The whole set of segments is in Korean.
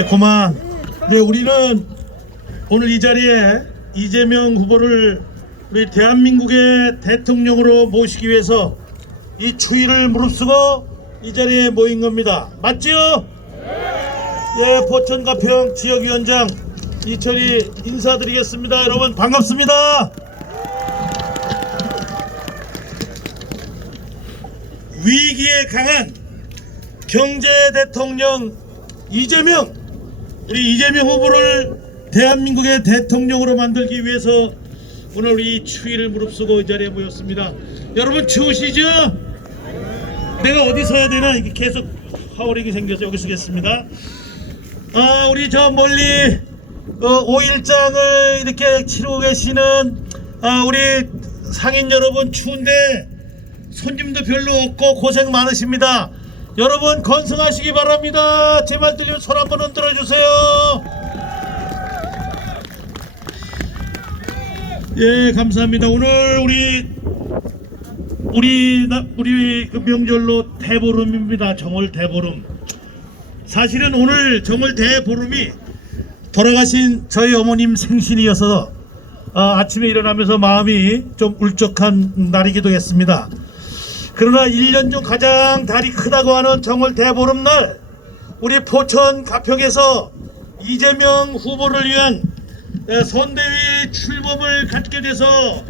이제 그만. 네, 우리는 오늘 이 자리에 이재명 후보를 우리 대한민국의 대통령으로 모시기 위해서 이 추위를 무릅쓰고 이 자리에 모인 겁니다. 맞지요? 예, 포천 가평 지역위원장 이철이 인사드리겠습니다. 여러분 반갑습니다. 위기에 강한 경제 대통령 이재명, 우리 이재명 후보를 대한민국의 대통령으로 만들기 위해서 오늘 우리 추위를 무릅쓰고 이 자리에 모였습니다. 여러분 추우시죠? 내가 어디 서야 되나? 이게 계속 하오링이 생겨서 여기 서겠습니다. 우리 저 멀리 5일장을 이렇게 치르고 계시는 우리 상인 여러분, 추운데 손님도 별로 없고 고생 많으십니다. 여러분 건승하시기 바랍니다. 제 말 들리면 손 한번 흔들어 주세요. 예, 감사합니다. 오늘 우리 그 명절로 대보름입니다. 정월 대보름. 사실은 오늘 정월 대보름이 돌아가신 저희 어머님 생신이어서 아침에 일어나면서 마음이 좀 울적한 날이기도 했습니다. 그러나 1년 중 가장 달이 크다고 하는 정월 대보름날, 우리 포천 가평에서 이재명 후보를 위한 선대위 출범을 갖게 돼서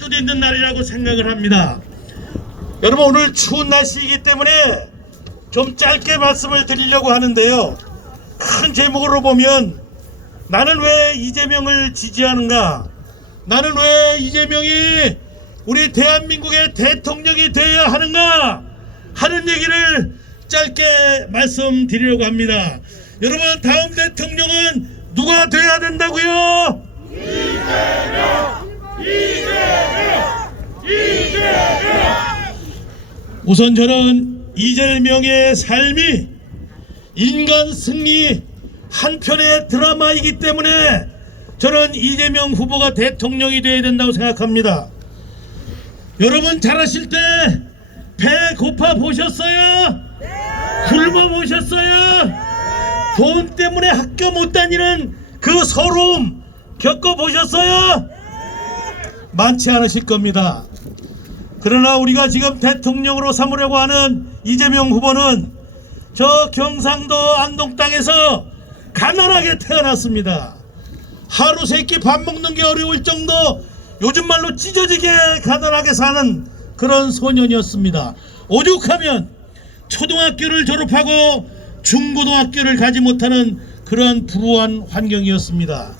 뜻있는 날이라고 생각을 합니다. 여러분 오늘 추운 날씨이기 때문에 좀 짧게 말씀을 드리려고 하는데요. 큰 제목으로 보면 나는 왜 이재명을 지지하는가, 나는 왜 이재명이 우리 대한민국의 대통령이 되어야 하는가 하는 얘기를 짧게 말씀드리려고 합니다. 여러분 다음 대통령은 누가 돼야 된다고요? 이재명! 우선 저는 이재명의 삶이 인간 승리 한 편의 드라마이기 때문에 저는 이재명 후보가 대통령이 되어야 된다고 생각합니다. 여러분 잘하실 때 배 고파 보셨어요? 네. 굶어 보셨어요? 네. 돈 때문에 학교 못 다니는 그 서러움 겪어 보셨어요? 네. 많지 않으실 겁니다. 그러나 우리가 지금 대통령으로 삼으려고 하는 이재명 후보는 저 경상도 안동 땅에서 가난하게 태어났습니다. 하루 세 끼 밥 먹는 게 어려울 정도, 요즘 말로 찢어지게 가난하게 사는 그런 소년이었습니다. 오죽하면 초등학교를 졸업하고 중고등학교를 가지 못하는 그러한 불우한 환경이었습니다.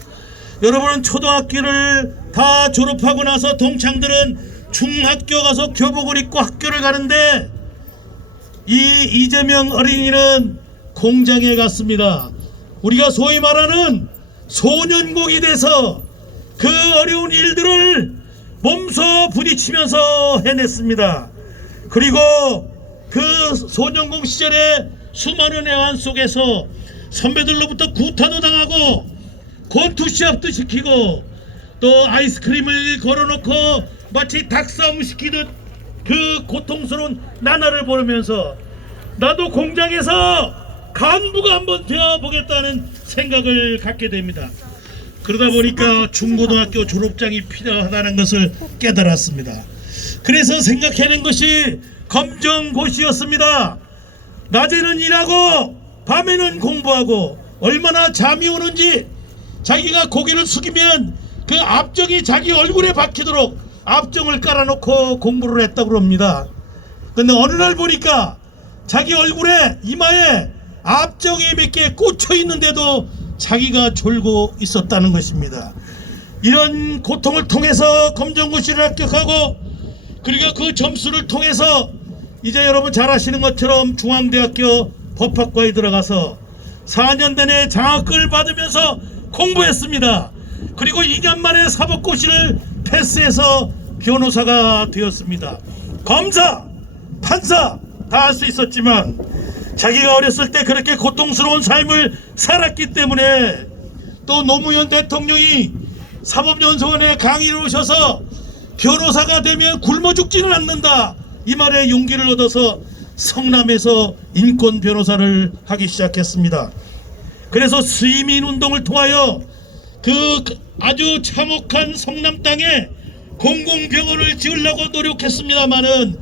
여러분은 초등학교를 다 졸업하고 나서 동창들은 중학교 가서 교복을 입고 학교를 가는데 이 이재명 어린이는 공장에 갔습니다. 우리가 소위 말하는 소년공이 돼서 그 어려운 일들을 몸소 부딪히면서 해냈습니다. 그리고 그 소년공 시절에 수많은 애환 속에서 선배들로부터 구타도 당하고 권투시합도 시키고 또 아이스크림을 걸어놓고 마치 닭싸움 시키듯 그 고통스러운 나날을 보면서 나도 공장에서 간부가 한번 되어보겠다는 생각을 갖게 됩니다. 그러다 보니까 중고등학교 졸업장이 필요하다는 것을 깨달았습니다. 그래서 생각해낸 것이 검정고시였습니다. 낮에는 일하고 밤에는 공부하고, 얼마나 잠이 오는지 자기가 고개를 숙이면 그 압정이 자기 얼굴에 박히도록 압정을 깔아놓고 공부를 했다고 합니다. 근데 어느 날 보니까 자기 얼굴에 이마에 압정이 몇 개 꽂혀 있는데도 자기가 졸고 있었다는 것입니다. 이런 고통을 통해서 검정고시를 합격하고, 그리고 그 점수를 통해서 이제 여러분 잘 아시는 것처럼 중앙대학교 법학과에 들어가서 4년 내내 장학금을 받으면서 공부했습니다. 그리고 2년 만에 사법고시를 패스해서 변호사가 되었습니다. 검사, 판사 다 할 수 있었지만 자기가 어렸을 때 그렇게 고통스러운 삶을 살았기 때문에, 또 노무현 대통령이 사법연수원에 강의를 오셔서 변호사가 되면 굶어 죽지는 않는다, 이 말에 용기를 얻어서 성남에서 인권 변호사를 하기 시작했습니다. 그래서 시민운동을 통하여 그 아주 참혹한 성남 땅에 공공병원을 지으려고 노력했습니다마는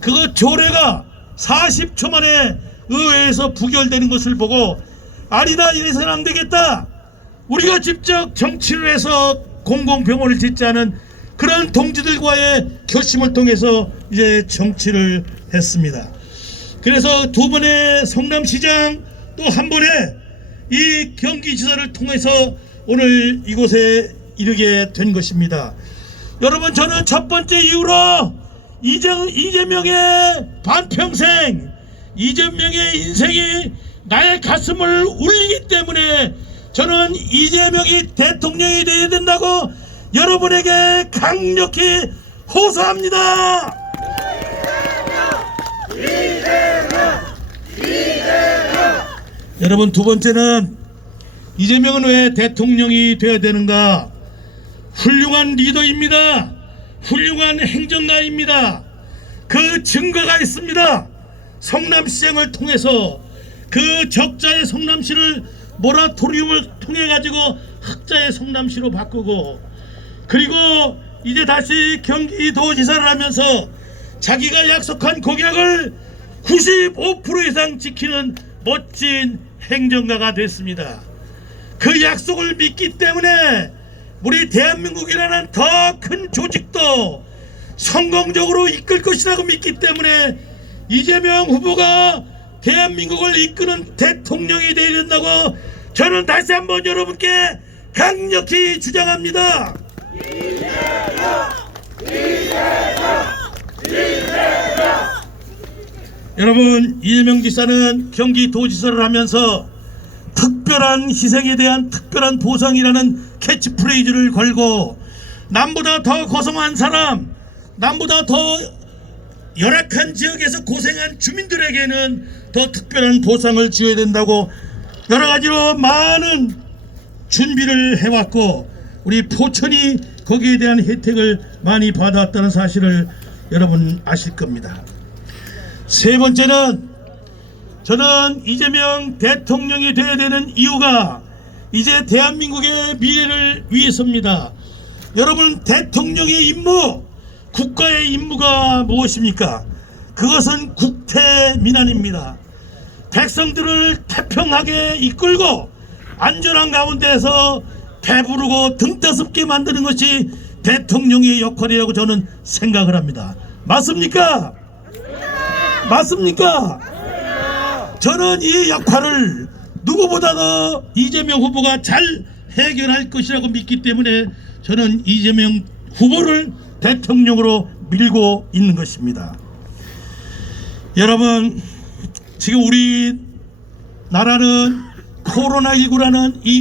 그 조례가 40초 만에 의회에서 부결되는 것을 보고 아니다, 이래서는 안 되겠다, 우리가 직접 정치를 해서 공공병원을 짓자는 그런 동지들과의 결심을 통해서 이제 정치를 했습니다. 그래서 두 번의 성남시장, 또 한 번의 이 경기지사를 통해서 오늘 이곳에 이르게 된 것입니다. 여러분, 저는 첫 번째 이유로 이재명의 반평생, 이재명의 인생이 나의 가슴을 울리기 때문에 저는 이재명이 대통령이 되어야 된다고 여러분에게 강력히 호소합니다. 여러분, 두 번째는 이재명은 왜 대통령이 되어야 되는가? 훌륭한 리더입니다. 훌륭한 행정가입니다. 그 증거가 있습니다. 성남시장을 통해서 그 적자의 성남시를 모라토리움을 통해 가지고 흑자의 성남시로 바꾸고, 그리고 이제 다시 경기도지사를 하면서 자기가 약속한 공약을 95% 이상 지키는 멋진 행정가가 됐습니다. 그 약속을 믿기 때문에 우리 대한민국이라는 더 큰 조직도 성공적으로 이끌 것이라고 믿기 때문에 이재명 후보가 대한민국을 이끄는 대통령이 되어야 된다고 저는 다시 한번 여러분께 강력히 주장합니다. 여러분, 이재명 지사는 경기도지사를 하면서 특별한 희생에 대한 특별한 보상이라는 캐치프레이즈를 걸고, 남보다 더 고생한 사람, 남보다 더 열악한 지역에서 고생한 주민들에게는 더 특별한 보상을 지어야 된다고 여러 가지로 많은 준비를 해왔고, 우리 포천이 거기에 대한 혜택을 많이 받았다는 사실을 여러분 아실 겁니다. 세 번째는, 저는 이재명 대통령이 되어야 되는 이유가 이제 대한민국의 미래를 위해서입니다. 여러분, 대통령의 임무, 국가의 임무가 무엇입니까? 그것은 국태민안입니다. 백성들을 태평하게 이끌고 안전한 가운데서 배부르고 등떠섭게 만드는 것이 대통령의 역할이라고 저는 생각을 합니다. 맞습니까? 맞습니까? 저는 이 역할을 누구보다도 이재명 후보가 잘 해결할 것이라고 믿기 때문에 저는 이재명 후보를 대통령으로 밀고 있는 것입니다. 여러분, 지금 우리 나라는 코로나19라는 이